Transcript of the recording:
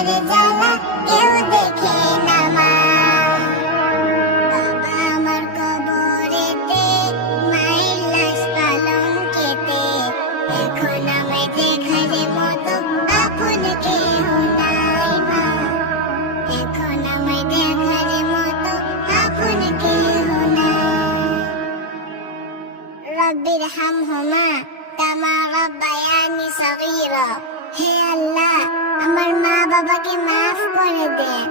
দুনিয়ার জ্বালা কেউ দেখে না মা। বাবা আমার কবরেতে, মায়ের লাশ পালঙ্কেতে, এখন আমায় দেখার মতো আপন কেহ নাই মা। এখন আমায় দেখার মতো আপন কেহ নাই। রব্বির হামহুমা কামা রাব্বায়ানি সগীরা। হে আল্লাহ, আমার মা বাবাকে মাফ করে দেন,